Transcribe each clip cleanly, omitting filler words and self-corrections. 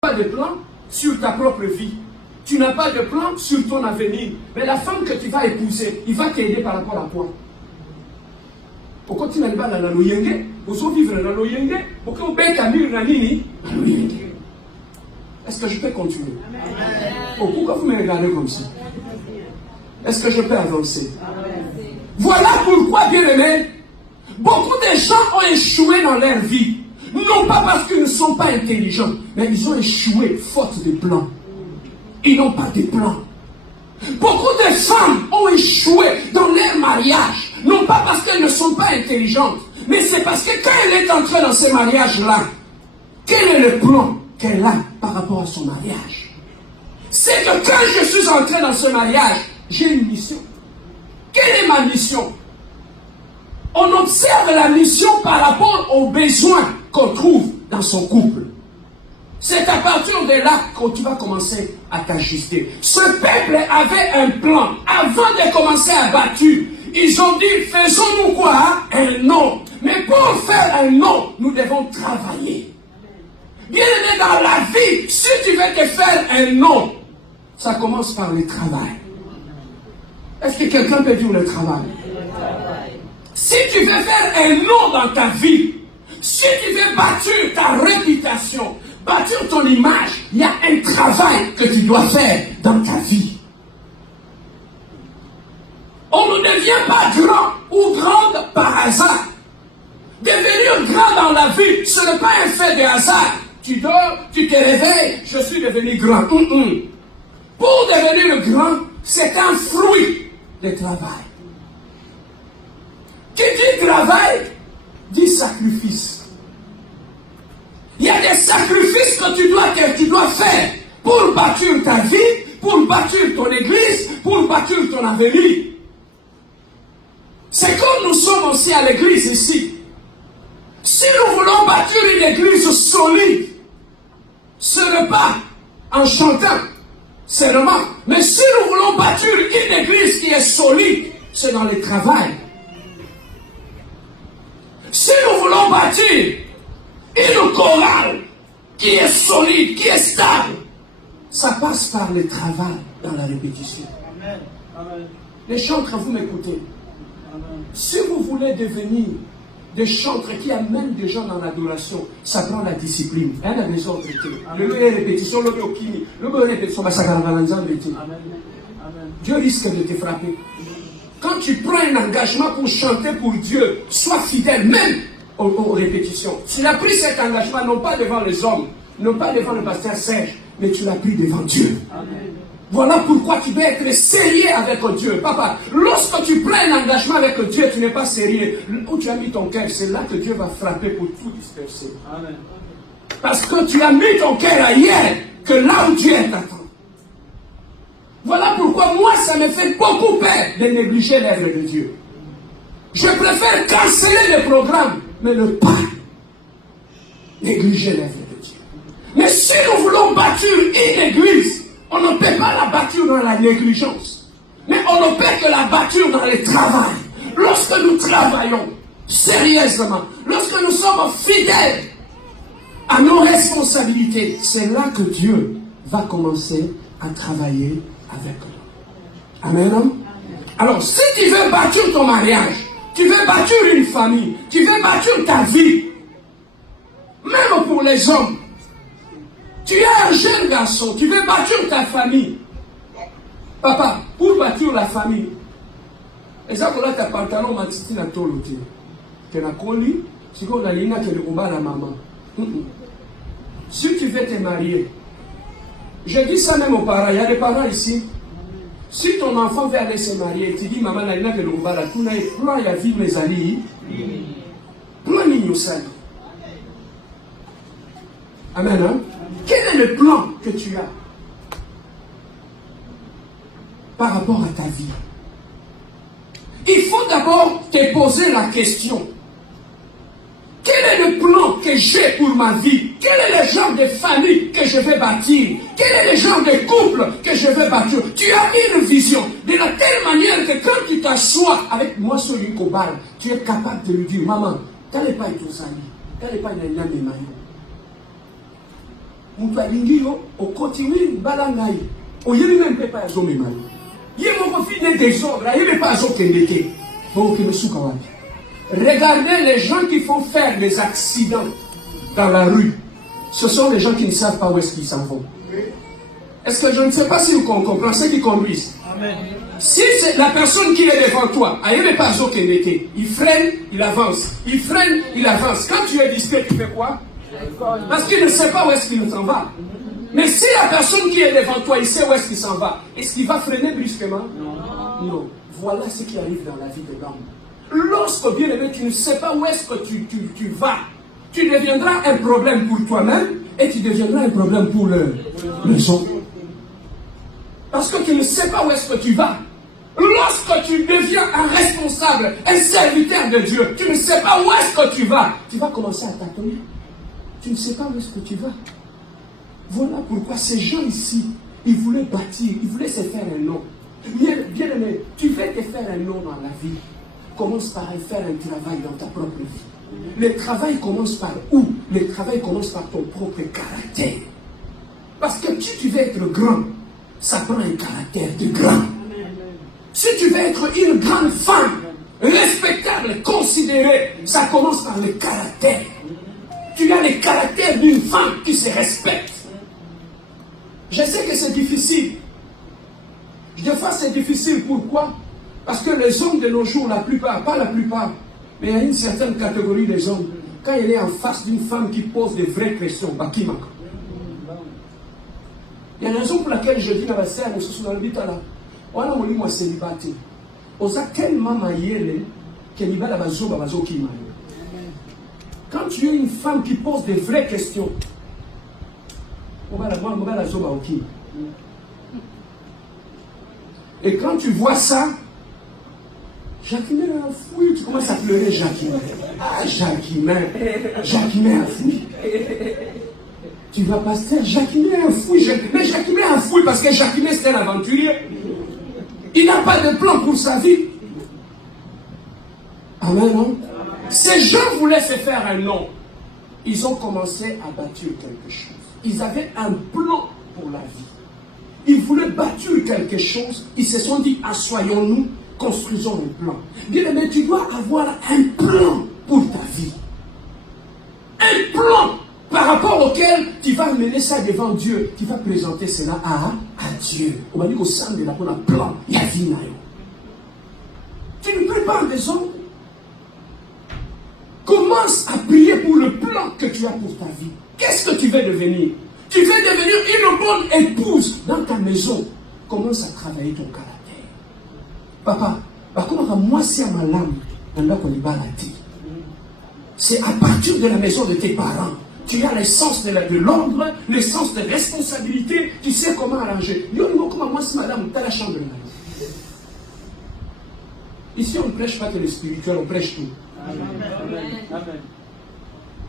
Pas de plan sur ta propre vie. Tu n'as pas de plan sur ton avenir. Mais la femme que tu vas épouser, il va t'aider par rapport à quoi? Pourquoi tu n'as pas dans l'oyenge? Pour vivre dans l'oyenge, pourquoi on bête à mur dans l'ini? Est-ce que je peux continuer? Oh, pourquoi vous me regardez comme ça? Est-ce que je peux avancer? Voilà pourquoi, bien aimé, beaucoup de gens ont échoué dans leur vie. Non pas parce qu'ils ne sont pas intelligents, mais ils ont échoué faute de plan. Ils n'ont pas de plan. Beaucoup de femmes ont échoué dans leur mariage. Non pas parce qu'elles ne sont pas intelligentes, mais c'est parce que quand elle est entrée dans ce mariage-là, quel est le plan qu'elle a par rapport à son mariage? C'est que quand je suis entré dans ce mariage, j'ai une mission. Quelle est ma mission? On observe la mission par rapport aux besoins qu'on trouve dans son couple. C'est à partir de là que tu vas commencer à t'ajuster. Ce peuple avait un plan. Avant de commencer à bâtir, ils ont dit, faisons-nous quoi? Un nom. Mais pour faire un nom, nous devons travailler. Bien aimé, dans la vie, si tu veux te faire un nom, ça commence par le travail. Est-ce que quelqu'un peut dire le travail? Si tu veux faire un nom dans ta vie, si tu veux bâtir ta réputation, bâtir ton image, il y a un travail que tu dois faire dans ta vie. On ne devient pas grand ou grande par hasard. Devenir grand dans la vie, ce n'est pas un fait de hasard. Tu dors, tu te réveilles, je suis devenu grand. Pour devenir grand, c'est un fruit de travail. Qui dit travail, dit sacrifice. Il y a des sacrifices que tu dois faire pour bâtir ta vie, pour bâtir ton église, pour bâtir ton avenir. C'est comme nous sommes aussi à l'église ici. Si nous voulons bâtir une église solide, ce n'est pas en chantant seulement, mais si nous voulons bâtir une église qui est solide, c'est dans le travail. Si nous voulons bâtir une chorale qui est solide, qui est stable, ça passe par le travail dans la répétition. Amen. Amen. Les chantres, vous m'écoutez. Si vous voulez devenir des chantres qui amènent des gens dans l'adoration, ça prend la discipline. Dieu risque de te frapper. Quand tu prends un engagement pour chanter pour Dieu, sois fidèle même aux répétitions. Tu as pris cet engagement non pas devant les hommes, non pas devant le pasteur Serge, mais tu l'as pris devant Dieu. Amen. Voilà pourquoi tu dois être sérieux avec Dieu. Papa, lorsque tu prends un engagement avec Dieu, tu n'es pas sérieux. Où tu as mis ton cœur, c'est là que Dieu va frapper pour tout disperser. Amen. Parce que tu as mis ton cœur ailleurs que là où Dieu t'attend. Voilà pourquoi moi, ça me fait beaucoup peur de négliger l'œuvre de Dieu. Je préfère canceller le programme, mais ne pas négliger l'œuvre de Dieu. Mais si nous voulons bâtir une église, on ne peut pas la bâtir dans la négligence, mais on ne peut que la bâtir dans le travail. Lorsque nous travaillons sérieusement, lorsque nous sommes fidèles à nos responsabilités, c'est là que Dieu va commencer à travailler avec nous. Amen. Alors, si tu veux bâtir ton mariage, tu veux bâtir une famille, tu veux bâtir ta vie, même pour les hommes, tu es un jeune garçon, tu veux bâtir ta famille. Papa, pour bâtir la famille, et ça, tu as ta pantalon, tu as ton loté. Tu as collé, tu as la maman. Si tu veux te marier, je dis ça même aux parents, il y a des parents ici. Si ton enfant veut aller se marier, tu dis, maman, il y a des gens qui ont plan la vie, mes amis. Plan mignon ça. Amen. Hein? Quel est le plan que tu as par rapport à ta vie? Il faut d'abord te poser la question. Quel est le plan que j'ai pour ma vie? Quel est le genre de famille que je vais bâtir? Quel est le genre de couple que je vais bâtir? Tu as une vision de la telle manière que quand tu t'assois avec moi sur une cobale, tu es capable de lui dire, maman, t'allais pas être au sali, t'allais pas être un maillot. mutu alingi yo okotimi bala ngai oyebi même mpe pa azomema ye moko fi de désordre ayebi pa azokende te bookende suka wapi. Regardez les gens qui font faire des accidents dans la rue. Ce sont les gens qui ne savent pas où est-ce qu'ils s'en vont. Est-ce que je ne sais pas si vous comprenez ceux qui conduisent? Amen. Si c'est la personne qui est devant toi, il freine, il avance. Il freine, il avance. Quand tu es distrait, tu fais quoi? Parce qu'il ne sait pas où est-ce qu'il s'en va. Mais si la personne qui est devant toi, il sait où est-ce qu'il s'en va, est-ce qu'il va freiner brusquement? Non. Voilà ce qui arrive dans la vie de l'homme. Lorsque, bien aimé, tu ne sais pas où est-ce que tu vas, tu deviendras un problème pour toi-même et tu deviendras un problème pour les autres. Parce que tu ne sais pas où est-ce que tu vas. Lorsque tu deviens un responsable, un serviteur de Dieu, tu ne sais pas où est-ce que tu vas commencer à tâtonner. Tu ne sais pas où est-ce que tu vas. Voilà pourquoi ces gens ici, ils voulaient bâtir, ils voulaient se faire un nom. Bien aimé, tu veux te faire un nom dans la vie. Commence par faire un travail dans ta propre vie. Le travail commence par où? Le travail commence par ton propre caractère. Parce que si tu veux être grand, ça prend un caractère de grand. Si tu veux être une grande femme, respectable, considérée, ça commence par le caractère. Tu as le caractère d'une femme qui se respecte. Je sais que c'est difficile. Des fois c'est difficile, pourquoi? Parce que les hommes de nos jours, la plupart, pas la plupart, mais il y a une certaine catégorie des hommes, quand il est en face d'une femme qui pose des vraies questions, bah qui manque? Il y a une raison pour laquelle je dis dans la scène, nous sommes dans le bitala. On a dit moi célibataire. On a tellement maillé qu'il y a la bazo qui maille. Quand tu es une femme qui pose des vraies questions, on va la zoba au qui. Et quand tu vois ça, Jacquimin a fouillé, tu commences à pleurer Jacquimin. Ah, Jacquimin a fouillé. Tu vas passer, Jacquimin a fouillé. Mais Jacquimin a fouillé parce que Jacquimin c'était un aventurier. Il n'a pas de plan pour sa vie. Amen, non? Ces gens voulaient se faire un nom. Ils ont commencé à bâtir quelque chose. Ils avaient un plan pour la vie. Ils voulaient bâtir quelque chose. Ils se sont dit, assoyons-nous, construisons un plan. Bien aimé, tu dois avoir un plan pour ta vie. Un plan par rapport auquel tu vas mener ça devant Dieu. Tu vas présenter cela à Dieu. On va dire qu'au sein de la plan, il y a vie. Tu ne prépares des hommes. Commence à prier pour le plan que tu as pour ta vie. Qu'est-ce que tu veux devenir? Tu veux devenir une bonne épouse dans ta maison. Commence à travailler ton caractère. Papa, moi c'est à ma langue. C'est à partir de la maison de tes parents. Tu as le sens de l'ordre, le sens de responsabilité. Tu sais comment arranger. Moi c'est madame, tu as la chambre. Ici on ne prêche pas que le spirituel, on prêche tout. Amen.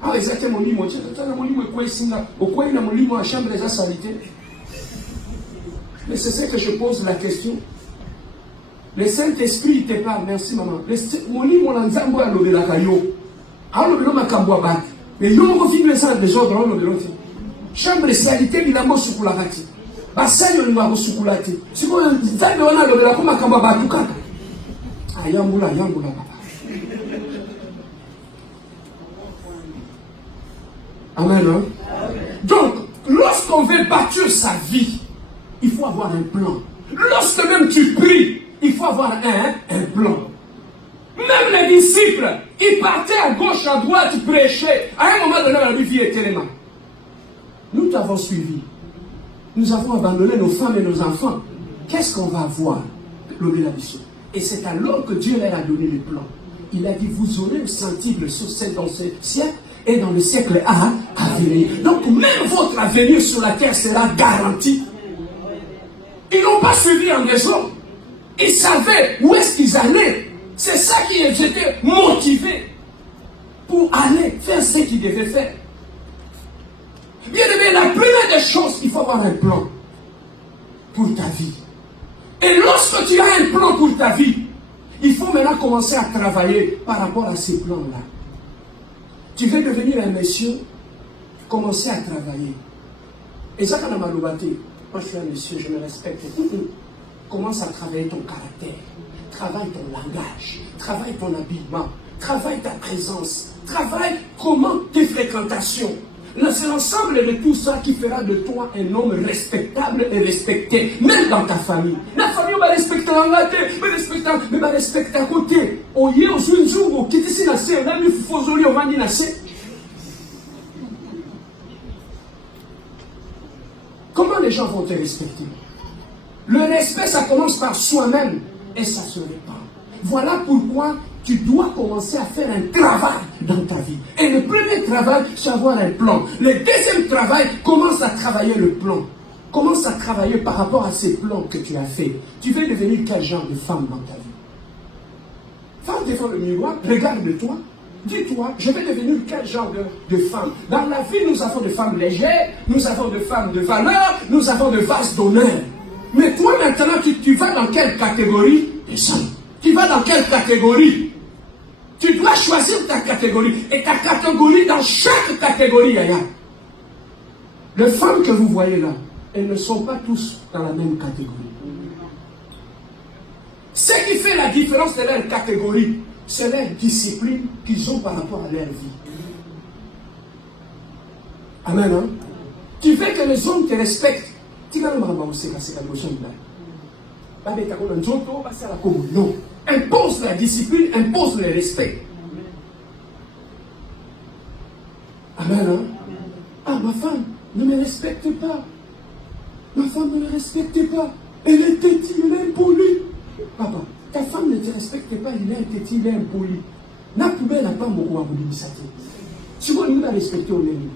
Ah, exactement, mais c'est ça que je pose la question. Le Saint-Esprit te parle, merci maman. Mais yo moko fi les des autres on de l'autre. Chambre spécialité bilango sukulakati. Basayo ni wako sukulati. Siko nzambe wana lobela koma kamba batuka. Ayambula papa. Amen. Hein? Donc, lorsqu'on veut bâtir sa vie, il faut avoir un plan. Lorsque même tu pries, il faut avoir un plan. Même les disciples, ils partaient à gauche, à droite, ils prêchaient. À un moment donné, la vie est tellement. Nous t'avons suivi. Nous avons abandonné nos femmes et nos enfants. Qu'est-ce qu'on va voir? L'obéissance. Et c'est alors que Dieu leur a donné le plan. Il a dit, vous aurez le sentible dans ce siècle et dans le siècle à venir. Donc même votre avenir sur la terre sera garanti. Ils n'ont pas suivi en désordre. Ils savaient où est-ce qu'ils allaient. C'est ça qui les était motivés pour aller faire ce qu'ils devaient faire. Bien aimé, la première des choses, il faut avoir un plan pour ta vie. Et lorsque tu as un plan pour ta vie, il faut maintenant commencer à travailler par rapport à ces plans-là. Tu veux devenir un monsieur, commencer à travailler. Et ça, quand on m'a lobaté, moi je suis un monsieur, je me respecte. Commence à travailler ton caractère, travaille ton langage, travaille ton habillement, travaille ta présence, travaille comment tes fréquentations. C'est l'ensemble de tout ça qui fera de toi un homme respectable et respecté, même dans ta famille. La famille va respecter en latte, mais va respecter à côté. Au yé, au zunzou, au kitisi nase, on a mis fufozoli, on va dire nase. Comment les gens vont te respecter? Le respect, ça commence par soi-même et ça se répand. Voilà pourquoi tu dois commencer à faire un travail dans ta vie. Et le premier travail, c'est avoir un plan. Le deuxième travail, commence à travailler le plan. Commence à travailler par rapport à ces plans que tu as fait. Tu veux devenir quel genre de femme dans ta vie? Femme devant le miroir, regarde-toi. Dis-toi, je vais devenir quel genre de femme? Dans la vie, nous avons des femmes légères, nous avons des femmes de valeur, nous avons des vases d'honneur. Mais toi maintenant, tu vas dans quelle catégorie? Des hommes. Tu vas dans quelle catégorie? Tu dois choisir ta catégorie. Et ta catégorie, dans chaque catégorie, Yaya. Les femmes que vous voyez là, elles ne sont pas tous dans la même catégorie. Ce qui fait la différence de leur catégorie, c'est leur discipline qu'ils ont par rapport à leur vie. Amen, hein? Tu veux que les hommes te respectent. Non. Impose la discipline, impose le respect. Amen, hein? Ah, ma femme ne me respecte pas. Ma femme ne me respecte pas. Elle est têtue, elle est impolie. Papa, ta femme ne te respecte pas, il est têtue, il est impoli. N'a poubelle n'a pas mon roi, mon misate. Si vous ne me respectez au même.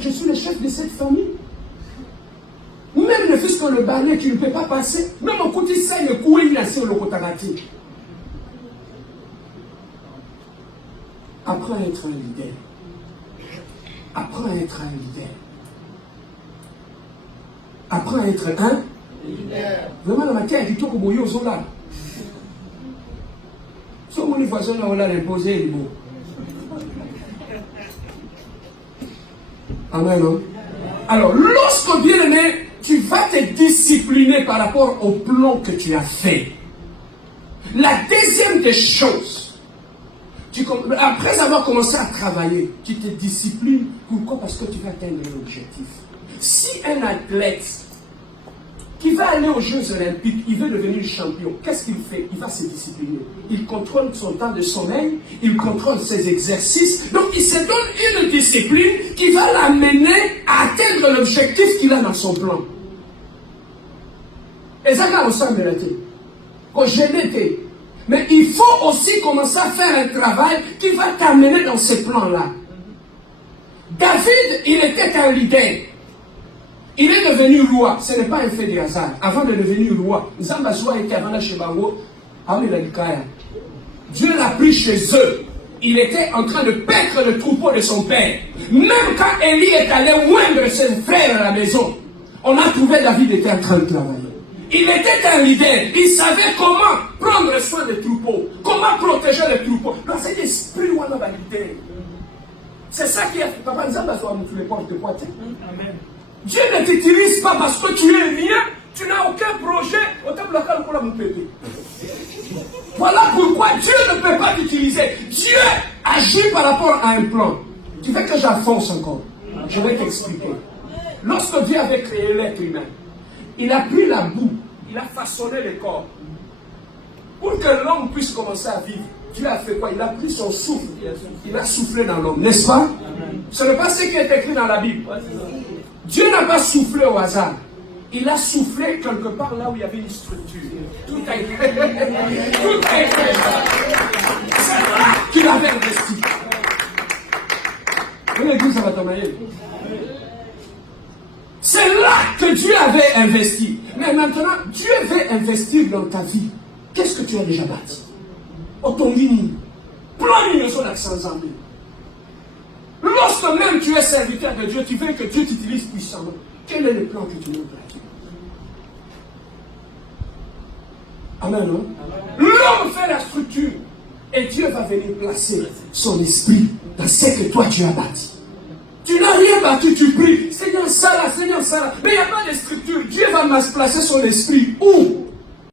Je suis le chef de cette famille. Même le fils qu'on le balai, tu ne peux pas passer. Même au côté ça, le coup, il a sur le cotarati. Apprends à être un leader. Apprends à être un leader. Apprends à être un leader. Vraiment, dans ma terre, il dit que vous avez là. Si vous voisin là, on l'a imposé, il est beau. Amen. Non? Alors, lorsque bien aimé, tu vas te discipliner par rapport au plan que tu as fait. La deuxième des choses, après avoir commencé à travailler, tu te disciplines. Pourquoi? Parce que tu vas atteindre l'objectif. Si un athlète qui va aller aux Jeux Olympiques, il veut devenir champion, qu'est-ce qu'il fait? Il va se discipliner. Il contrôle son temps de sommeil, il contrôle ses exercices. Donc il se donne une discipline qui va l'amener à atteindre l'objectif qu'il a dans son plan. Et ça, quand on s'en mais il faut aussi commencer à faire un travail qui va t'amener dans ce plan-là. David, il était un leader. Il est devenu roi. Ce n'est pas un fait de hasard. Avant de devenir roi, Zambazwa était avant chez Bango. Dieu l'a pris chez eux. Il était en train de paître le troupeau de son père. Même quand Élie est allé oindre ses frères à la maison, on a trouvé David était en train de travailler. Il était un leader. Il savait comment prendre soin des troupeaux, comment protéger les troupeaux. Dans cet esprit, on a validé. C'est ça qui a fait. Papa Zambazwa nous tous les portes de poitrine. Amen. Dieu ne t'utilise pas parce que tu es rien, tu n'as aucun projet. Voilà pourquoi Dieu ne peut pas t'utiliser. Dieu agit par rapport à un plan. Tu veux que j'avance encore? Je vais t'expliquer. Lorsque Dieu avait créé l'être humain, il a pris la boue, il a façonné le corps. Pour que l'homme puisse commencer à vivre, Dieu a fait quoi? Il a pris son souffle, il a soufflé dans l'homme, n'est-ce pas? Ce n'est pas ce qui est écrit dans la Bible. Dieu n'a pas soufflé au hasard. Il a soufflé quelque part là où il y avait une structure. Tout a été fait. C'est là qu'il avait investi. C'est là que Dieu avait investi. Mais maintenant, Dieu veut investir dans ta vie. Qu'est-ce que tu as déjà bâti? Automini. Plan une sur l'accent zambie. Lorsque même tu es serviteur de Dieu, tu veux que Dieu t'utilise puissamment. Quel est le plan que tu montres à Dieu? Amen, non? L'homme fait la structure et Dieu va venir placer son esprit dans ce que toi tu as bâti. Tu n'as rien battu, tu pries. Seigneur, ça là. Mais il n'y a pas de structure. Dieu va me placer son esprit. Où?